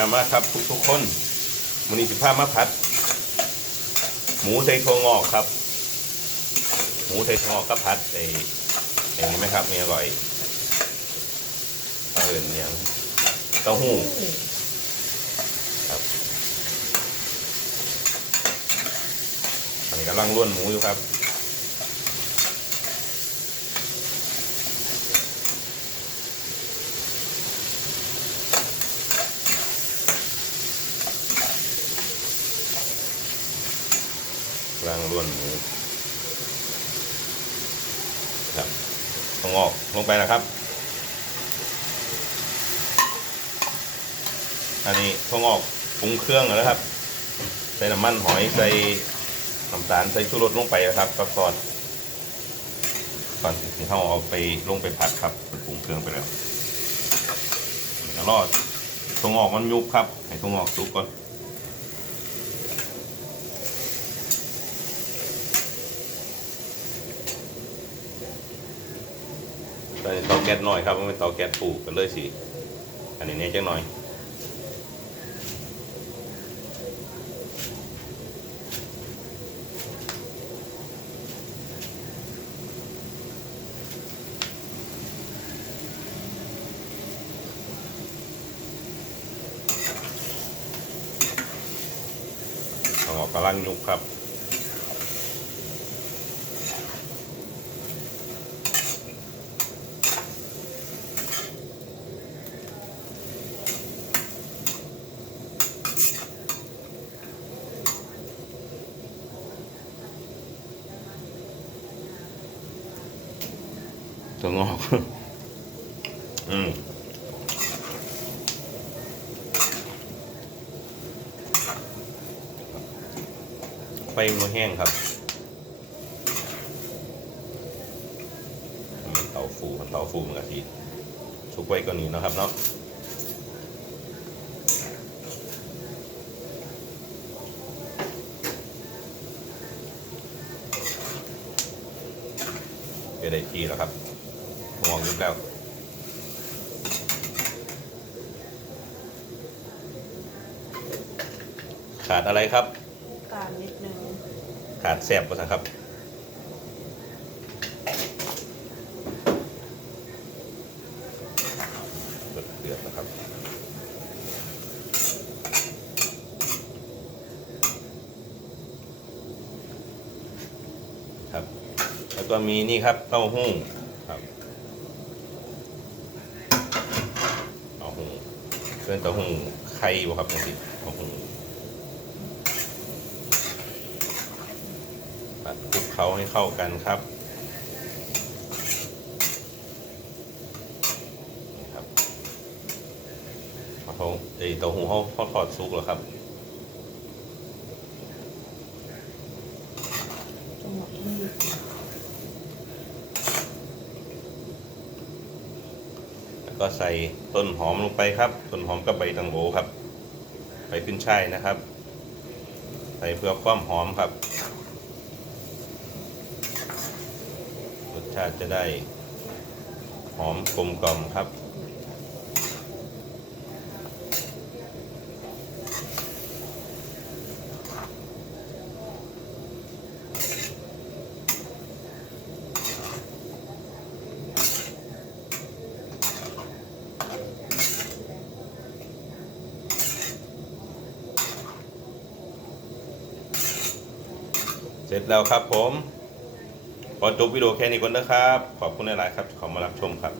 มามาครับทุกทุกคนวันนี้สิพามาผัด หมูใส่ถั่วงอกครับ หมูใส่ถั่วงอกก็ผัดไอ้อย่างนี้ไหมครับมีอร่อยเอิญอย่างเต้าหู้ครับอันนี้กำลังล้วนหมูอยู่ครับ กำลังล้วนหมูครับต้องออกลงไปนะครับ อันนี้ต้องออกปรุงเครื่องแล้วครับ ใส่น้ำมันหอยใส่น้ำตาลใส่ชูรสลงไปนะครับกับซอสก่อนที่เขาเอาไปลงไปผัดครับปรุงเครื่องไปแล้วแล้วรอดตรงออกมันยุบครับ ให้ตรงออกสุกก่อน ตอนนี้ เตาแก๊สน้อยครับมันเป็นเตาแก๊สปลูกกันเลยสิอันนี้เนี่ยจังหน่อยออกกำลังยุกครับ ตัวงอก อืมไฟมันแห้งครับเตาฟูเตาฟูมันกะทิชุกไว้ก่อนนี้นะครับเนาะเดี๋ยวได้ทีแล้วครับ มองยุบแล้วขาดอะไรครับ การนิดนึงขาดแสบป่ะครับเดือดเดือดนะครับครับ แล้วก็มีนี่ครับเต้าหู้ครับเต้าหู้ เครื่องเต้าหู้ไข่บ่ครับจังซี่เต้าหู้ผัดคลุกเคล้าให้เข้ากันครับนี่ครับเขาเต้าหู้เขาทอดซุกแล้วครับ จังหวะที่ แล้ว ก็ใส่ต้นหอมลงไปครับ ต้นหอมกับใบตังโอครับใบขึ้นช่ายนะครับ ใส่เพื่อความหอมครับรสชาติจะได้หอมกลมกล่อมครับ เสร็จแล้วครับผมขอจบวิดีโอแค่นี้ก่อนนะครับ ขอบคุณหลาย ๆ ครับที่เข้ามารับชมครับ